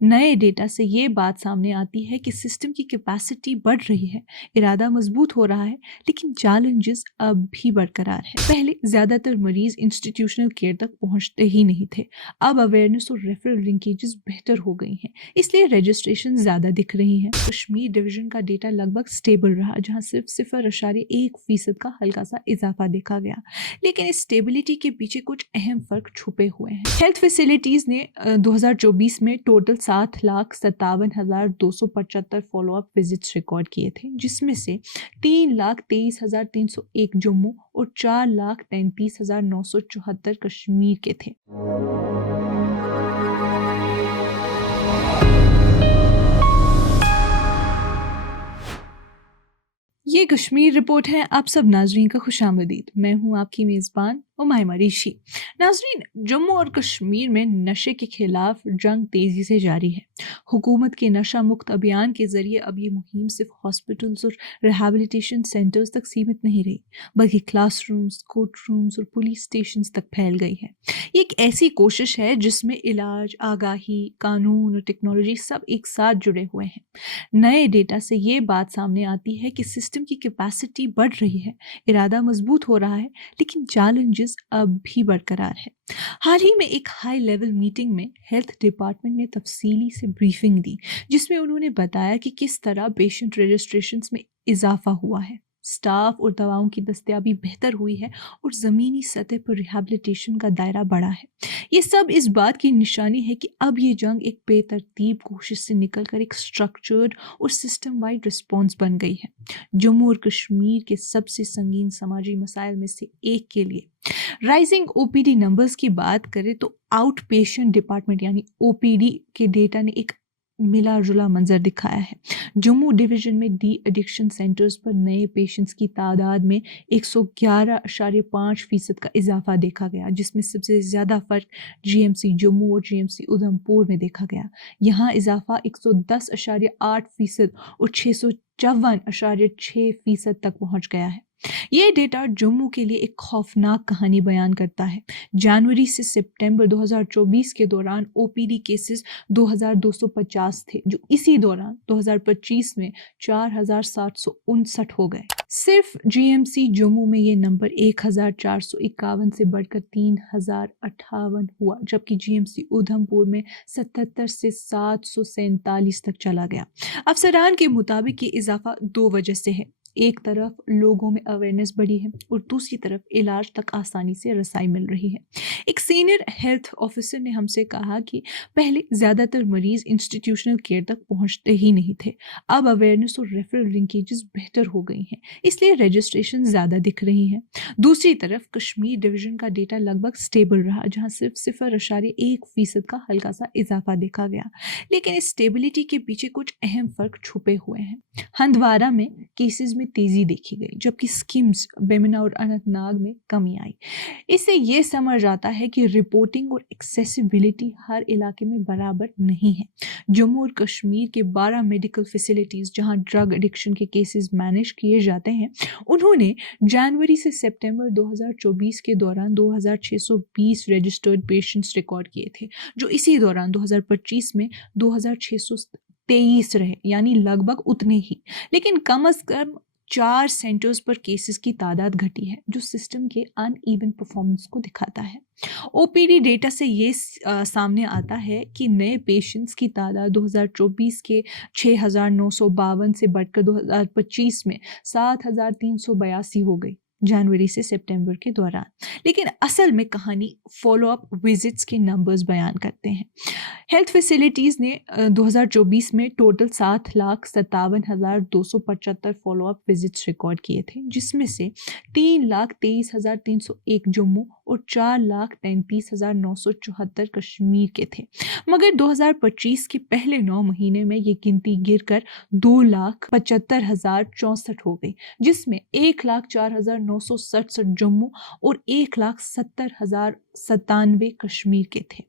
नए डेटा से ये बात सामने आती है कि सिस्टम की कैपेसिटी बढ़ रही है, इरादा मजबूत हो रहा है, लेकिन चैलेंजेस अब भी बरकरार है। पहले ज्यादातर मरीज इंस्टीट्यूशनल केयर तक पहुंचते ही नहीं थे। अब अवेयरनेस और रेफरल लिंकेजेस बेहतर हो गई हैं, इसलिए रजिस्ट्रेशन ज्यादा दिख रही हैं। कश्मीर डिवीजन का डेटा लगभग स्टेबल रहा, जहां सिर्फ 0.1% का हल्का सा इजाफा देखा गया, लेकिन इस स्टेबिलिटी के पीछे कुछ अहम फर्क छुपे हुए हैं। हेल्थ फैसिलिटीज ने 2024 में टोटल 7,57,275 फॉलोअप विजिट्स रिकॉर्ड किए थे, जिसमें से 3,23,301 जम्मू और 4,33,974 कश्मीर के थे। ये कश्मीर रिपोर्ट है। आप सब नाजरीन का खुशामदीद। मैं हूं आपकी मेज़बान उमाइमा ऋषि। नाजरीन, जम्मू और कश्मीर में नशे के खिलाफ जंग तेजी से जारी है। हुकूमत के नशा मुक्त अभियान के जरिए अब ये मुहिम सिर्फ हॉस्पिटल्स और रिहैबिलिटेशन सेंटर्स तक सीमित नहीं रही, बल्कि क्लासरूम्स, कोर्ट रूम्स और पुलिस स्टेशन तक फैल गई है। ये एक ऐसी कोशिश है जिसमें इलाज, आगाही, कानून और टेक्नोलॉजी सब एक साथ जुड़े हुए हैं। नए डेटा से ये बात सामने आती है कि सिस्टम की कैपेसिटी बढ़ रही है, इरादा मजबूत हो रहा है, लेकिन चैलेंजेस अब भी बरकरार है। हाल ही में एक हाई लेवल मीटिंग में हेल्थ डिपार्टमेंट ने तफसीली से ब्रीफिंग दी, जिसमें उन्होंने बताया कि किस तरह पेशेंट रजिस्ट्रेशंस में इजाफा हुआ है, स्टाफ और दवाओं की दस्तयाबी बेहतर हुई है और ज़मीनी सतह पर रिहैबिलिटेशन का दायरा बढ़ा है। ये सब इस बात की निशानी है कि अब ये जंग एक बेतरतीब कोशिश से निकलकर एक स्ट्रक्चर्ड और सिस्टम वाइड रिस्पॉन्स बन गई है। जम्मू और कश्मीर के सबसे संगीन समाजी मसाइल में से एक के लिए राइजिंग ओपीडी नंबर्स की बात करें तो आउट पेशेंट डिपार्टमेंट यानी ओपीडी के डेटा ने एक मिला जुला मंजर दिखाया है। जम्मू डिवीजन में डी एडिक्शन सेंटर्स पर नए पेशेंट्स की तादाद में 111.5% का इजाफा देखा गया, जिसमें सबसे ज़्यादा फर्क जीएमसी जम्मू और जीएमसी उधमपुर में देखा गया। यहाँ इजाफा 110.8% और 654.6% तक पहुँच गया है। ये डेटा जम्मू के लिए एक खौफनाक कहानी बयान करता है। जनवरी से सितंबर 2024 के दौरान ओपीडी केसेस 2,250 थे, जो इसी दौरान 2025 में 4,759 हो गए। सिर्फ जीएमसी जम्मू में ये नंबर 1,451 से बढ़कर 3,058 हुआ, जबकि जीएमसी उधमपुर में 77 से 747 तक चला गया। अफसरान के मुताबिक ये इजाफा दो वजह से है। एक तरफ लोगों में अवेयरनेस बढ़ी है और दूसरी तरफ इलाज तक आसानी से रसाई मिल रही है। एक सीनियर हेल्थ ऑफिसर ने हमसे कहा कि पहले ज़्यादातर मरीज इंस्टीट्यूशनल केयर तक पहुंचते ही नहीं थे। अब अवेयरनेस और रेफरल लिंकेजेस बेहतर हो गई हैं, इसलिए रजिस्ट्रेशन ज़्यादा दिख रही हैं। दूसरी तरफ कश्मीर डिवीजन का डेटा लगभग स्टेबल रहा, जहां सिर्फ 0.1% का हल्का सा इजाफा देखा गया, लेकिन इस स्टेबिलिटी के पीछे कुछ अहम फर्क छुपे हुए हैं। हंदवारा में केसेस में तेजी देखी गई, जबकि स्किम्स, बेमिना और अनंतनाग में कमी आई। इससे ये समझ आता है कि रिपोर्टिंग और एक्सेसिबिलिटी हर इलाके में बराबर नहीं है। जम्मू और कश्मीर के 12 मेडिकल फैसिलिटीज जहां ड्रग एडिक्शन के केसेस मैनेज किए जाते हैं, उन्होंने जनवरी से सितंबर 2024 के दौरान 2,620 रजिस्टर्ड पेशेंट्स रिकॉर्ड किए थे, जो इसी दौरान 2025 में 2,623 रहे, यानी लगभग उतने ही। लेकिन कम से कम 4 सेंटर्स पर केसेस की तादाद घटी है, जो सिस्टम के अनइवन परफॉर्मेंस को दिखाता है। ओपीडी डेटा से ये सामने आता है कि नए पेशेंट्स की तादाद 2024 के 6,952 से बढ़कर 2025 में 7,382 हो गई, जनवरी से सितंबर के दौरान। लेकिन असल में कहानी फॉलोअप विजिट्स के नंबर्स बयान करते हैं। हेल्थ फैसिलिटीज़ ने 2024 में टोटल 7,57,275 फॉलोअप विजिट्स रिकॉर्ड किए थे, जिसमें से 3,23,301 जम्मू और 4,33,974 कश्मीर के थे। मगर 2025 के पहले 9 महीने में ये गिनती गिरकर 2,75,064 हो गई, जिसमें 1,04,967 जम्मू और 1,70,000 97 کشمیر کے تھے۔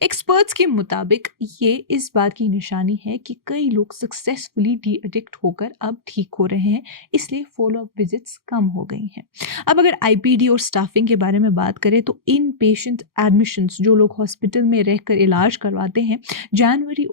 ایکسپرٹس کے مطابق یہ اس بات کی نشانی ہے کہ کئی لوگ سکسیسفلی ڈی ایڈکٹ ہو کر اب ٹھیک ہو رہے ہیں، اس لیے فالو اپ وزٹس کم ہو گئی ہیں۔ اب اگر آئی پی ڈی اور اسٹافنگ کے بارے میں بات کریں تو ان پیشنٹ ایڈمیشنس جو لوگ ہاسپٹل میں رہ کر علاج کرواتے ہیں جنوری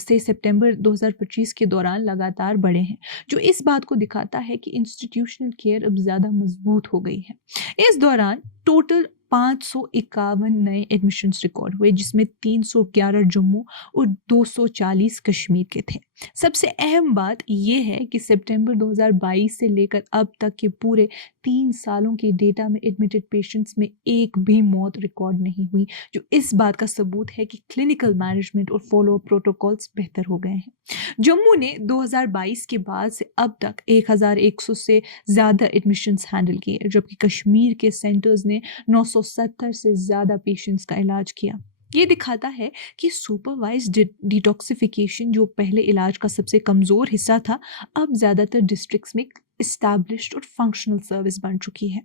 سے سپٹمبر 2025 کے دوران لگاتار بڑھے ہیں، جو اس بات کو دکھاتا ہے کہ انسٹیٹیوشنل کیئر اب زیادہ مضبوط ہو گئی ہے۔ اس دوران ٹوٹل 551 نئے ایڈمیشنز ریکارڈ ہوئے، جس میں 311 جموں اور 240 کشمیر کے تھے۔ سب سے اہم بات یہ ہے کہ سپٹمبر 2022 سے لے کر اب تک کے پورے 3 سالوں کے ڈیٹا میں ایڈمیٹڈ پیشنٹس میں ایک بھی موت ریکارڈ نہیں ہوئی، جو اس بات کا ثبوت ہے کہ کلینکل مینجمنٹ اور فالو اپ پروٹوکولز بہتر ہو گئے ہیں۔ جموں نے 2022 کے بعد سے اب تک 1100 سے زیادہ ایڈمیشنز ہینڈل کیے، جبکہ کشمیر کے سینٹرز نے 970 سے زیادہ پیشنٹس کا علاج کیا۔ یہ دکھاتا ہے کہ سپروائزڈ ڈیٹاکسیفیکیشن جو پہلے علاج کا سب سے کمزور حصہ تھا، اب زیادہ تر ڈسٹرکٹس میں اسٹیبلشڈ اور فنکشنل سروس بن چکی ہے۔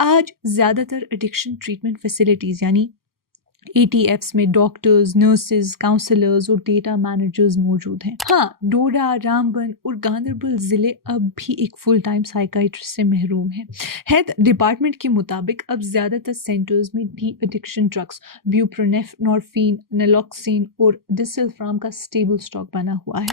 آج زیادہ تر ایڈکشن ٹریٹمنٹ فیسلٹیز یعنی اے ٹی ایفس میں ڈاکٹرز، نرسز، کاؤنسلرز اور ڈیٹا مینیجرز موجود ہیں۔ ہاں، ڈوڈا، رامبن اور گاندربل ضلع اب بھی ایک فل ٹائم سائیکائٹرسٹ سے محروم ہیں۔ ہیلتھ ڈپارٹمنٹ کے مطابق اب زیادہ تر سینٹرز میں ڈی ایڈکشن ڈرگس بیوپرینورفین، نیلوکسین اور ڈسلفرام کا اسٹیبل اسٹاک بنا ہوا ہے۔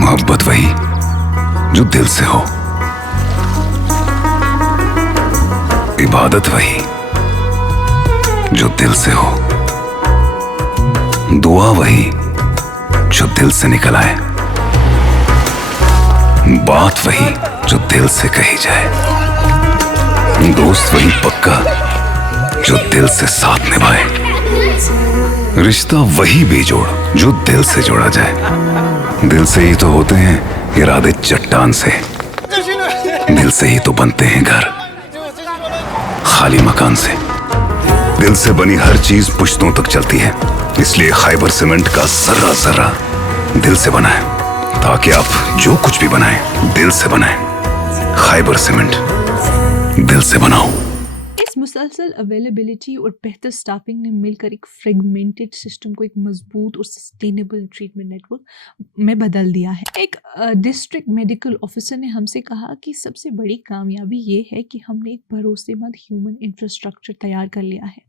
محبت وہی جو دل سے ہو، عبادت وہی جو دل سے ہو، دعا وہی جو دل سے نکل آئے، بات وہی جو دل سے کہی جائے، دوست وہی پکا جو دل سے ساتھ نبھائے، رشتہ وہی بے جوڑ جو دل سے جوڑا جائے۔ دل سے ہی تو ہوتے ہیں ارادے چٹان سے، دل سے ہی تو بنتے ہیں گھر خالی مکان سے۔ دل سے بنی ہر چیز پشتوں تک چلتی ہے، اس لیے خیبر سیمنٹ کا ذرہ ذرہ دل سے بنا ہے، تاکہ آپ جو کچھ بھی بنائیں دل سے بنائیں۔ خیبر سیمنٹ، دل سے بناؤ۔ اس مسلسل اویلیبلٹی اور بہتر اسٹافنگ نے مل کر ایک فریگمنٹڈ سسٹم کو ایک مضبوط اور سسٹینیبل ٹریٹمنٹ نیٹ ورک میں بدل دیا ہے۔ ایک ڈسٹرکٹ میڈیکل آفیسر نے ہم سے کہا کہ سب سے بڑی کامیابی یہ ہے کہ ہم نے ایک بھروسے مند ہیومن انفراسٹرکچر تیار کر لیا ہے۔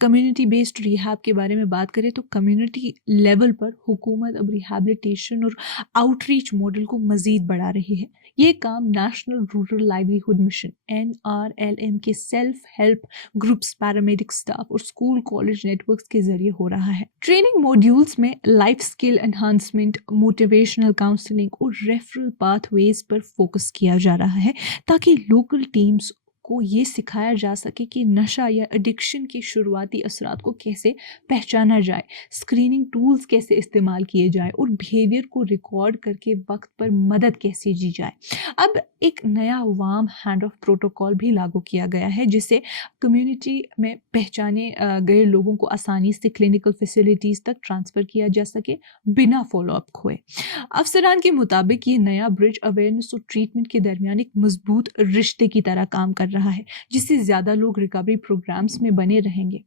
کمیونٹی بیسڈ ریہیب کے بارے میں بات کریں تو کمیونٹی لیول پر حکومت اب ریہیبلیٹیشن اور آؤٹ ریچ ماڈل کو مزید بڑھا رہی ہے۔ یہ کام national rural livelihood mission NRLM کے self help groups, paramedic staff اور اسکول کالج نیٹ ورکس کے ذریعے ہو رہا ہے۔ ٹریننگ موڈیولز میں life skill enhancement, motivational counselling اور ریفرل پاتھ ویز پر فوکس کیا جا رہا ہے، تاکہ لوکل ٹیمز کو یہ سکھایا جا سکے کہ نشہ یا ایڈکشن کے شروعاتی اثرات کو کیسے پہچانا جائے، اسکریننگ ٹولز کیسے استعمال کیے جائے اور بیہیویئر کو ریکارڈ کر کے وقت پر مدد کیسے دی جائے۔ اب ایک نیا وارم ہینڈ آف پروٹوکول بھی لاگو کیا گیا ہے، جس سے کمیونٹی میں پہچانے گئے لوگوں کو آسانی سے کلینکل فیسلٹیز تک ٹرانسفر کیا جا سکے بنا فالو اپ کھوئے۔ افسران کے مطابق یہ نیا برج اویئرنیس اور ٹریٹمنٹ کے درمیان ایک مضبوط رشتے کی طرح کام کر رہا ہے، جس سے زیادہ لوگ ریکوری پروگرامز میں بنے رہیں گے۔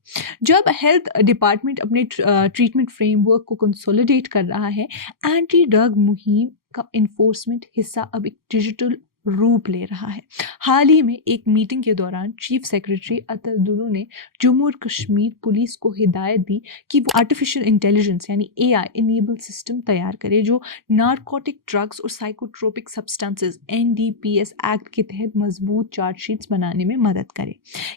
جب ہیلتھ ڈپارٹمنٹ اپنے ٹریٹمنٹ فریم ورک کو کنسولیڈیٹ کر رہا ہے، اینٹی ڈرگ مہم کا انفورسمنٹ حصہ اب ایک ڈیجیٹل روپ لے رہا ہے۔ حال ہی میں ایک میٹنگ کے دوران چیف سیکرٹری اطہر دلو نے جموں اور کشمیر پولیس کو ہدایت دی کہ وہ آرٹیفیشل انٹیلیجنس یعنی AI انیبل سسٹم تیار کرے، جو نارکوٹک ڈرگس اور سائیکوٹروپک سبسٹانسز NDPS ایکٹ کے تحت مضبوط چارج شیٹس بنانے میں مدد کرے۔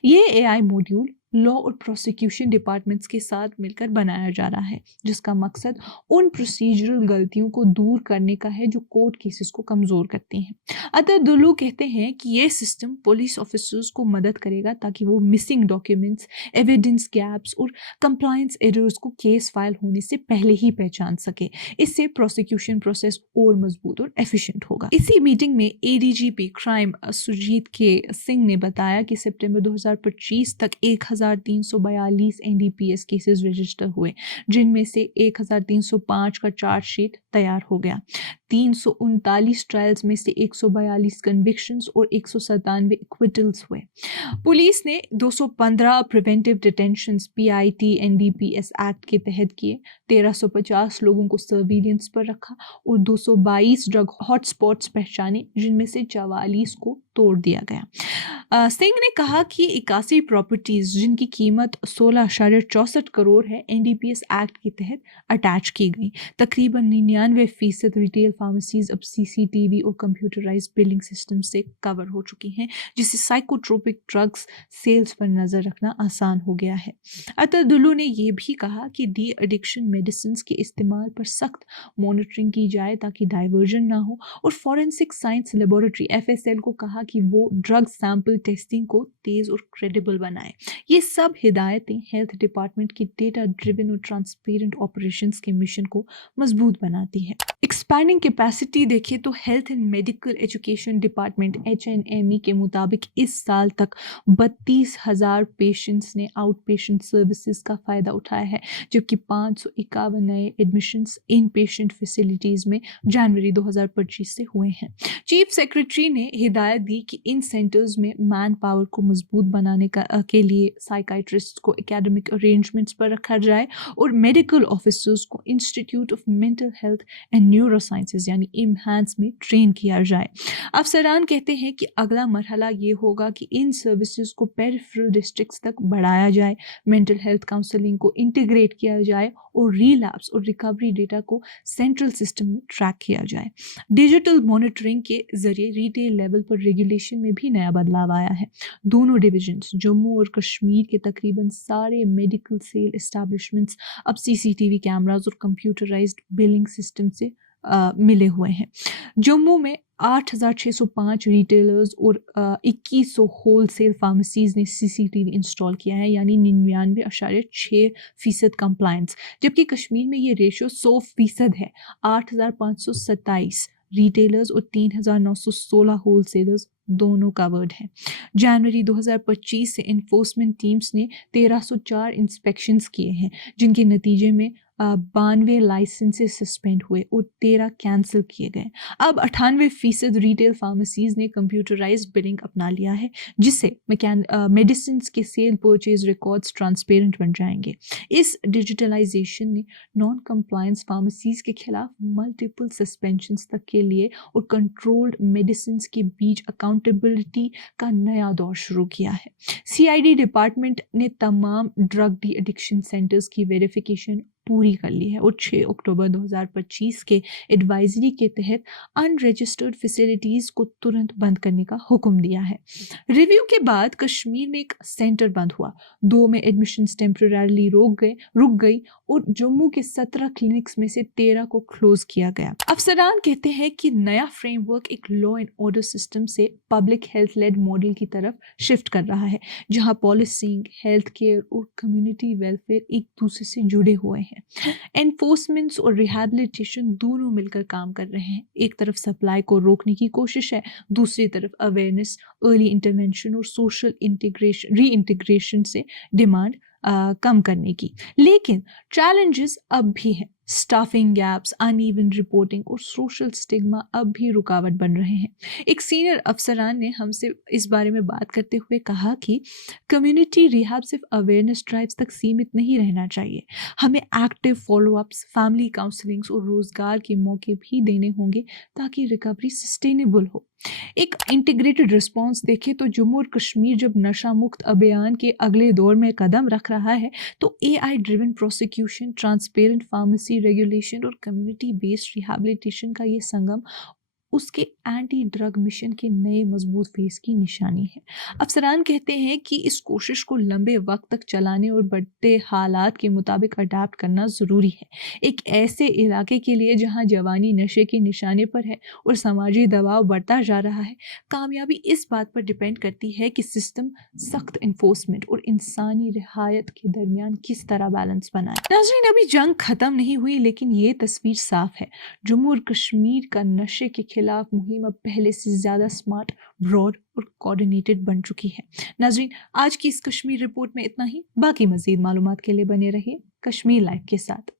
یہ AI موڈیول لا اور پروسیکیوشن ڈپارٹمنٹس کے ساتھ مل کر بنایا جا رہا ہے، جس کا مقصد ان پروسیجرل غلطیوں کو دور کرنے کا ہے جو کورٹ کیسز کو کمزور کرتی ہیں۔ اطہر دلو کہتے ہیں کہ یہ سسٹم پولیس آفیسرز کو مدد کرے گا تاکہ وہ مسنگ ڈاکیومنٹس، ایویڈنس گیپس اور کمپلائنس ایررز کو کیس فائل ہونے سے پہلے ہی پہچان سکے۔ اس سے پروسیکیوشن پروسیس اور مضبوط اور ایفیشینٹ ہوگا۔ اسی میٹنگ میں ADGP کرائم سرجیت کے سنگھ نے بتایا کہ سپٹمبر 2025 تک 1342 NDPS केसेस रजिस्टर हुए, जिनमें से 1305 का चार्ज शीट तैयार हो गया। 339 ट्रायल्स में से 142 कन्विक्शंस और 197 एक्विटल्स हुए। पुलिस ने 215 preventive detentions PIT NDPS act के तहत किए, 1350 लोगों को सर्विलेंस पर रखा और 222 ड्रग हॉटस्पॉट्स पहचाने, जिनमें से 44 को तोड़ दिया गया। सिंह ने कहा कि 81 प्रॉपर्टीज जिनकी कीमत 16.64 करोड़ है NDPS एक्ट के तहत अटैच की गई। तकरीबन 99% रिटेल फार्मेसीज अब CCTV और कंप्यूटराइज्ड बिलिंग सिस्टम से कवर हो चुकी हैं, जिससे साइकोट्रोपिक ड्रग्स सेल्स पर नजर रखना आसान हो गया है। अतदुल्लू ने यह भी कहा कि डी एडिक्शन मेडिसिन के इस्तेमाल पर सख्त मॉनिटरिंग की जाए ताकि डाइवर्जन ना हो, और फॉरेंसिक साइंस लेबोरेटरी FSL को कहा कि वो ड्रग सैंपल टेस्टिंग को तेज और क्रेडिबल बनाए। ये सब हिदायतें हेल्थ डिपार्टमेंट की डेटा ड्रिवन और ट्रांसपेरेंट ऑपरेशंस के मिशन को मजबूत बनाती है। एक्सपैंडिंग कैपेसिटी देखें तो health and medical education department HNME के मुताबिक इस साल तक 32,000 पेशेंट्स ने आउट पेशेंट सर्विसेज का फ़ायदा उठाया है, जबकि 551 नए एडमिशन्स इन पेशेंट फैसिलिटीज़ में जनवरी 2025 से हुए हैं। चीफ सेक्रेटरी ने हिदायत दी कि इन सेंटर्स में मैन पावर को मजबूत बनाने के लिए साइकाइट्रिस्ट को एकेडमिक अरेंजमेंट्स पर रखा जाए और मेडिकल ऑफिसर्स को institute of mental health and neuro sciences यानी IMHANS में ट्रेन किया जाए। अफसरान कहते हैं कि अगला मरहला ये होगा कि इन सर्विसेज को पेरिफेरल डिस्ट्रिक्ट्स तक बढ़ाया जाए, मेंटल हेल्थ काउंसलिंग को इंटीग्रेट किया जाए और रिलैप्स और रिकवरी डेटा को सेंट्रल सिस्टम में ट्रैक किया जाए। डिजिटल मॉनिटरिंग के जरिए रिटेल लेवल पर रेगुलेशन में भी नया बदलाव आया है। दोनों डिविजन्स जम्मू और कश्मीर के तकरीबन सारे मेडिकल सेल एस्टैब्लिशमेंट्स अब CCTV कैमरास और कंप्यूटराइज्ड बिलिंग सिस्टम से मिले हुए हैं। जम्मू में 8,605 रिटेलर्स और 2,100 होलसेल फार्मेसीज ने CCTV इंस्टॉल किया है, यानी 99.6% कंप्लायंस, जबकि कश्मीर में ये रेशो 100% है। 8,527 रिटेलर्स और 3,916 होलसेलर्स दोनों कवर्ड हैं। जनवरी 2025 से इन्फोर्समेंट टीम्स ने 1304 इंस्पेक्शंस किए हैं, जिनके नतीजे में 92 लाइसेंसेस सस्पेंड हुए और 13 कैंसिल किए गए। अब 98% रिटेल फार्मेसीज ने कंप्यूटराइज्ड बिलिंग अपना लिया है, जिससे मेडिसिन के सेल परचेज रिकॉर्ड्स ट्रांसपेरेंट बन जाएंगे। इस डिजिटलाइजेशन ने नॉन कंप्लायंस फार्मेसीज के खिलाफ मल्टीपल सस्पेंशंस तक के लिए और कंट्रोल्ड मेडिसिन के बीच अकाउंटेबिलिटी का नया दौर शुरू किया है। CID डिपार्टमेंट ने तमाम ड्रग डी एडिक्शन सेंटर्स की वेरिफिकेशन पूरी कर ली है और 6 अक्टूबर 2025 के एडवाइजरी के तहत अनरजिस्टर्ड फैसिलिटीज़ को तुरंत बंद करने का हुक्म दिया है। रिव्यू के बाद कश्मीर में एक सेंटर बंद हुआ, 2 में एडमिशन्स टेम्पररीली रुक गई और जम्मू के 17 क्लिनिक्स में से 13 को क्लोज किया गया। अफसरान कहते हैं कि नया फ्रेमवर्क एक लॉ एंड ऑर्डर सिस्टम से पब्लिक हेल्थ लेड मॉडल की तरफ शिफ्ट कर रहा है, जहां पॉलिसिंग, हेल्थ केयर और कम्युनिटी वेलफेयर एक दूसरे से जुड़े हुए हैं। एनफोर्समेंट्स और रिहैबिलिटेशन दोनों मिलकर काम कर रहे हैं। एक तरफ सप्लाई को रोकने की कोशिश है, दूसरी तरफ अवेयरनेस, अर्ली इंटरवेंशन और सोशल रीइंटीग्रेशन से डिमांड कम करने की। लेकिन चैलेंजेस अब भी हैं। स्टाफिंग गैप्स, अनइवन रिपोर्टिंग और सोशल स्टिग्मा अब भी रुकावट बन रहे हैं। एक सीनियर अफसरान ने हमसे इस बारे में बात करते हुए कहा कि कम्युनिटी रिहैब सिर्फ अवेयरनेस ड्राइव्स तक सीमित नहीं रहना चाहिए, हमें एक्टिव फॉलोअप्स, फैमिली काउंसलिंग्स और रोजगार के मौके भी देने होंगे ताकि रिकवरी सस्टेनेबल हो। एक इंटीग्रेटेड रिस्पॉन्स देखें तो जम्मू और कश्मीर जब नशा मुक्त अभियान के अगले दौर में कदम रख रहा है तो AI driven prosecution, transparent pharmacy regulation और कम्युनिटी बेस्ड रिहैबिलिटेशन का ये संगम उसके एंटी ड्रग मिशन के नए मजबूत फेस की निशानी है। अफसरान कहते हैं कि इस कोशिश को लंबे वक्त तक चलाने और बढ़ते हालात के मुताबिक अडाप्ट करना ज़रूरी है। एक ऐसे इलाके के लिए जहां जवानी नशे के निशाने पर है और समाजी दबाव बढ़ता जा रहा है, कामयाबी इस बात पर डिपेंड करती है कि सिस्टम सख्त इन्फोर्समेंट और इंसानी रिहायत के दरमियान किस तरह बैलेंस बनाए। नाज़रीन, अभी जंग ख़त्म नहीं हुई, लेकिन ये तस्वीर साफ है, जम्मू और कश्मीर का नशे के خلاف مہم اب پہلے سے زیادہ اسمارٹ، براڈ اور کوآرڈینیٹڈ بن چکی ہے۔ ناظرین، آج کی اس کشمیر رپورٹ میں اتنا ہی۔ باقی مزید معلومات کے لیے بنے رہیے کشمیر لائیو کے ساتھ۔